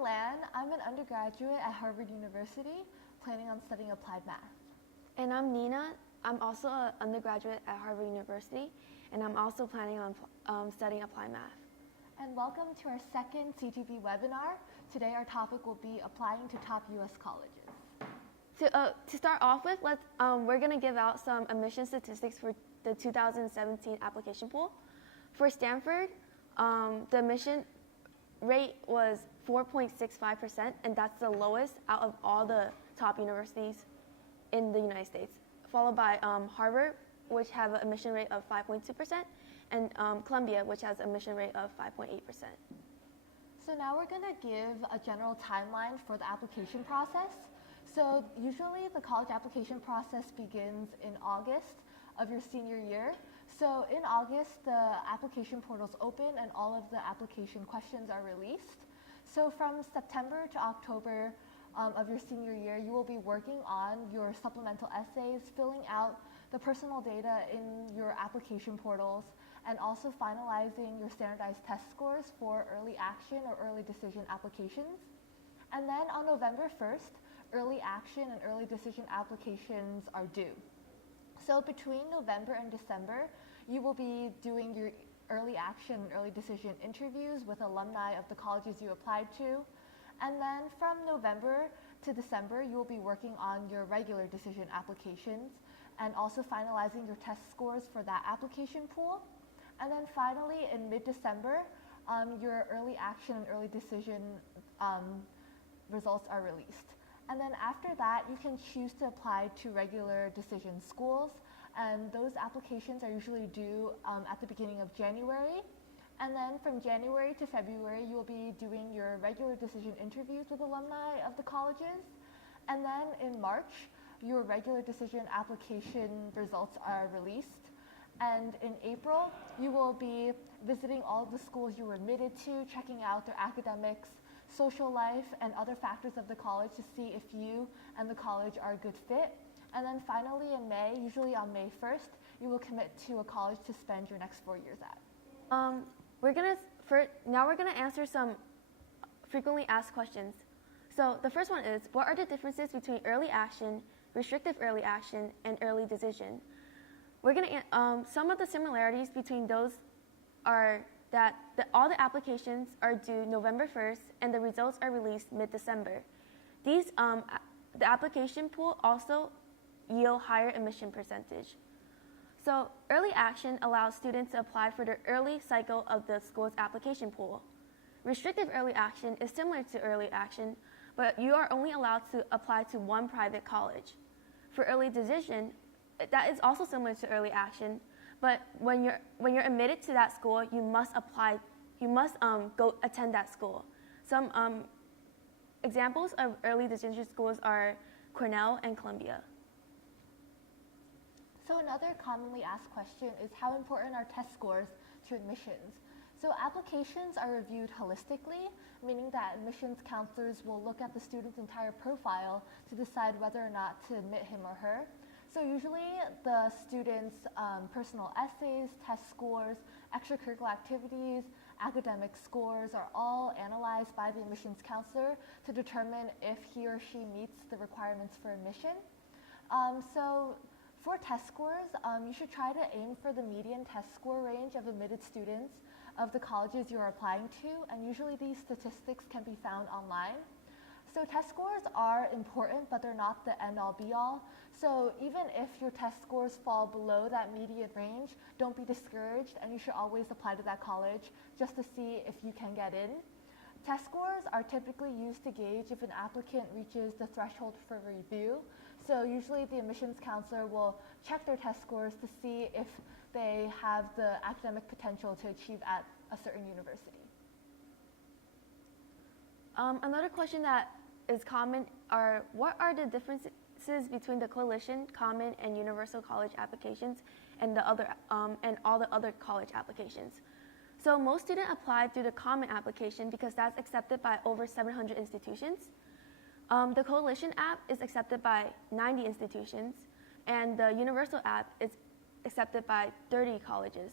I'm Lan. I'm an undergraduate at Harvard University, planning on studying applied math. And I'm Nina. I'm also an undergraduate at Harvard University, and I'm also planning on studying applied math. And welcome to our second CGP webinar. Today our topic will be applying to top US colleges. To start off with, we're going to give out some admission statistics for the 2017 application pool. For Stanford, the admission rate was 4.65%, and that's the lowest out of all the top universities in the United States, followed by Harvard, which have an admission rate of 5.2%, and Columbia, which has an admission rate of 5.8%. So now we're going to give a general timeline for the application process. So usually the college application process begins in August of your senior year. So in August, the application portals open and all of the application questions are released. So from September to October of your senior year, you will be working on your supplemental essays, filling out the personal data in your application portals, and also finalizing your standardized test scores for early action or early decision applications. And then on November 1st, early action and early decision applications are due. So between November and December, you will be doing your early action and early decision interviews with alumni of the colleges you applied to. And then from November to December, you will be working on your regular decision applications and also finalizing your test scores for that application pool. And then finally, in mid-December, your early action and early decision results are released. And then after that, you can choose to apply to regular decision schools. And those applications are usually due at the beginning of January. And then from January to February, you will be doing your regular decision interviews with alumni of the colleges. And then in March, your regular decision application results are released. And in April, you will be visiting all of the schools you were admitted to, checking out their academics, social life, and other factors of the college to see if you and the college are a good fit. And then finally in May, usually on May 1st, you will commit to a college to spend your next 4 years at. Now we're gonna answer some frequently asked questions. So the first one is, what are the differences between early action, restrictive early action, and early decision? We're gonna some of the similarities between those are that all the applications are due November 1st and the results are released mid-December. These the application pool also yield higher admission percentage. So early action allows students to apply for the early cycle of the school's application pool. Restrictive early action is similar to early action, but you are only allowed to apply to one private college. For early decision, that is also similar to early action, but when you're admitted to that school, you must go attend that school. Some examples of early decision schools are Cornell and Columbia. So another commonly asked question is, how important are test scores to admissions? So applications are reviewed holistically, meaning that admissions counselors will look at the student's entire profile to decide whether or not to admit him or her. So usually the student's personal essays, test scores, extracurricular activities, academic scores are all analyzed by the admissions counselor to determine if he or she meets the requirements for admission. So for test scores, you should try to aim for the median test score range of admitted students of the colleges you are applying to, and usually these statistics can be found online. So test scores are important, but they're not the end-all be-all. So even if your test scores fall below that median range, don't be discouraged, and you should always apply to that college just to see if you can get in. Test scores are typically used to gauge if an applicant reaches the threshold for review. So usually the admissions counselor will check their test scores to see if they have the academic potential to achieve at a certain university. Another question that is common are, what are the differences between the coalition, common, and universal college applications and all the other college applications? So most students apply through the common application because that's accepted by over 700 institutions. The coalition app is accepted by 90 institutions, and the universal app is accepted by 30 colleges.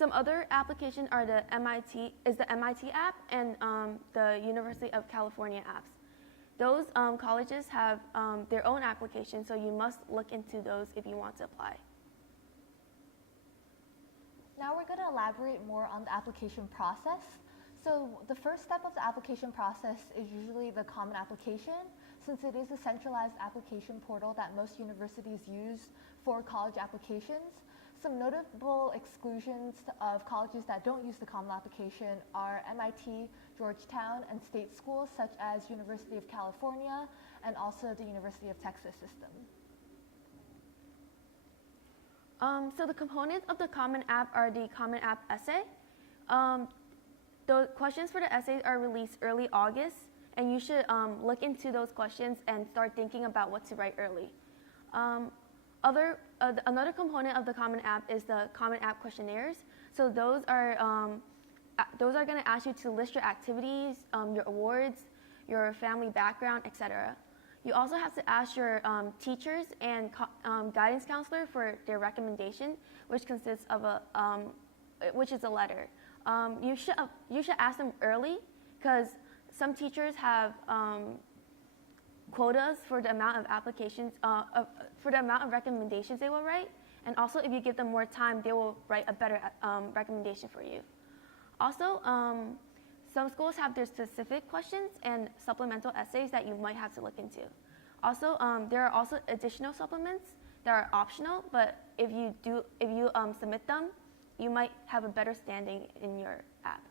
Some other applications are the MIT app and the University of California apps. Those colleges have their own application, so you must look into those if you want to apply. Now we're going to elaborate more on the application process. So the first step of the application process is usually the common application, since it is a centralized application portal that most universities use for college applications. Some notable exclusions of colleges that don't use the common application are MIT, Georgetown, and state schools such as University of California and also the University of Texas system. So the components of the Common App are the Common App essay. The questions for the essays are released early August, and you should look into those questions and start thinking about what to write early. Another component of the Common App is the Common App questionnaires. So those are going to ask you to list your activities, your awards, your family background, etc. You also have to ask your teachers and guidance counselor for their recommendation, which consists of which is a letter. You should ask them early, because some teachers have quotas for the amount of applications, for the amount of recommendations they will write, and also if you give them more time, they will write a better recommendation for you. Also, some schools have their specific questions and supplemental essays that you might have to look into. Also, there are also additional supplements that are optional, but if you submit them, you might have a better standing in your app.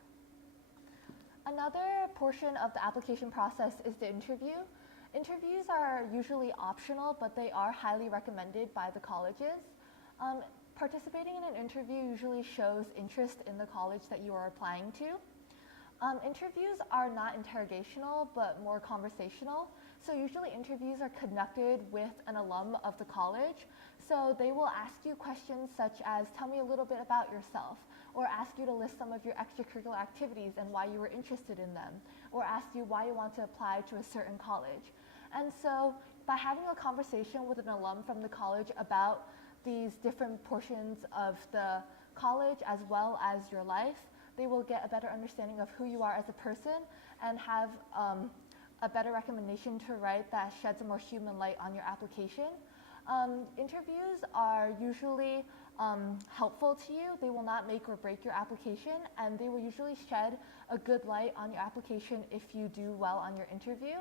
Another portion of the application process is the interview. Interviews are usually optional, but they are highly recommended by the colleges. Participating in an interview usually shows interest in the college that you are applying to. Interviews are not interrogational, but more conversational. So usually interviews are conducted with an alum of the college. So they will ask you questions such as, tell me a little bit about yourself, or ask you to list some of your extracurricular activities and why you were interested in them, or ask you why you want to apply to a certain college. And so by having a conversation with an alum from the college about these different portions of the college as well as your life, they will get a better understanding of who you are as a person and have a better recommendation to write that sheds a more human light on your application. Interviews are usually helpful to you. They will not make or break your application, and they will usually shed a good light on your application if you do well on your interview.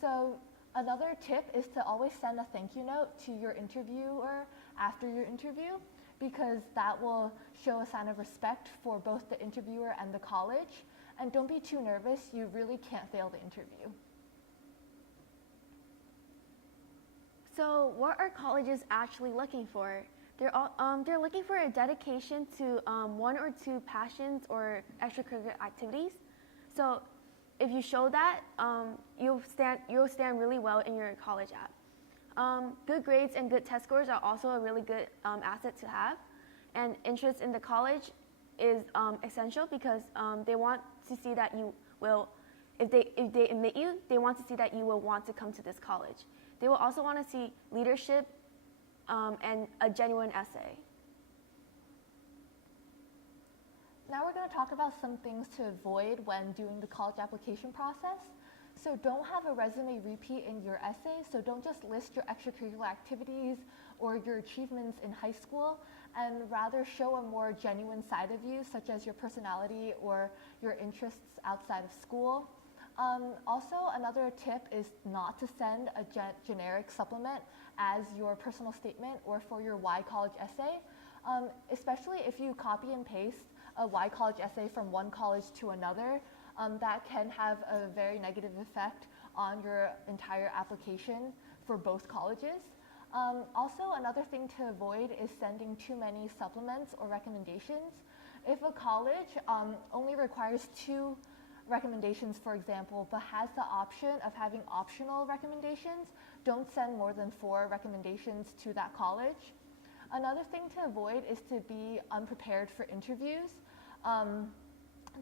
So another tip is to always send a thank you note to your interviewer after your interview, because that will show a sign of respect for both the interviewer and the college. And don't be too nervous, you really can't fail the interview. So what are colleges actually looking for? They're looking for a dedication to one or two passions or extracurricular activities. So if you show that, you'll stand really well in your college app. Good grades and good test scores are also a really good asset to have. And interest in the college is essential, because they want to see that you will, if they admit you, they want to see that you will want to come to this college. They will also want to see leadership and a genuine essay. Now we're going to talk about some things to avoid when doing the college application process. So don't have a resume repeat in your essay. So don't just list your extracurricular activities or your achievements in high school, and rather show a more genuine side of you, such as your personality or your interests outside of school. Also, another tip is not to send a generic supplement as your personal statement or for your Why College essay, especially if you copy and paste a Why College essay from one college to another. That can have a very negative effect on your entire application for both colleges. Also, another thing to avoid is sending too many supplements or recommendations. If a college only requires 2 recommendations, for example, but has the option of having optional recommendations, don't send more than 4 recommendations to that college. Another thing to avoid is to be unprepared for interviews.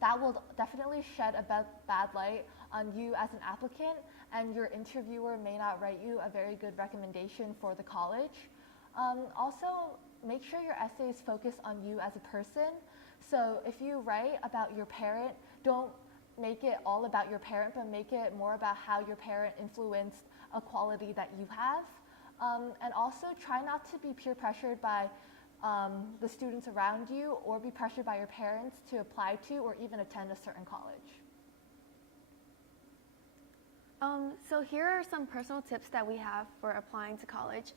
That will definitely shed a bad light on you as an applicant, and your interviewer may not write you a very good recommendation for the college. Also, make sure your essays focus on you as a person. So if you write about your parent, don't make it all about your parent, but make it more about how your parent influenced a quality that you have. And also try not to be peer pressured by the students around you or be pressured by your parents to apply to or even attend a certain college. So here are some personal tips that we have for applying to college.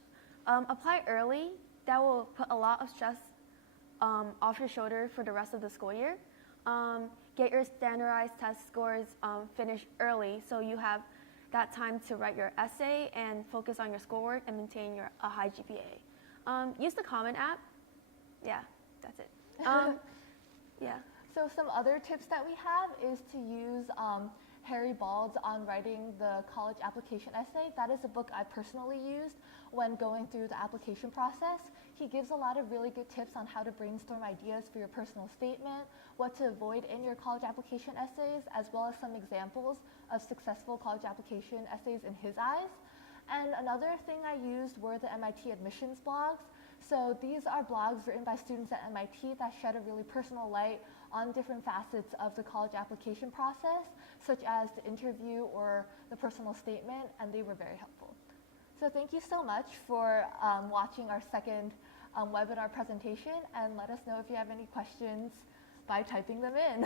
Apply early. That will put a lot of stress off your shoulder for the rest of the school year. Get your standardized test scores finished early so you have that time to write your essay and focus on your schoolwork and maintain a high GPA. Use the Common app. Yeah, that's it. Yeah. So some other tips that we have is to use Harry Bald's On Writing the College Application Essay. That is a book I personally used when going through the application process. He gives a lot of really good tips on how to brainstorm ideas for your personal statement, what to avoid in your college application essays, as well as some examples of successful college application essays in his eyes. And another thing I used were the MIT admissions blogs. So these are blogs written by students at MIT that shed a really personal light on different facets of the college application process, such as the interview or the personal statement, and they were very helpful. So thank you so much for watching our second webinar presentation, and let us know if you have any questions by typing them in.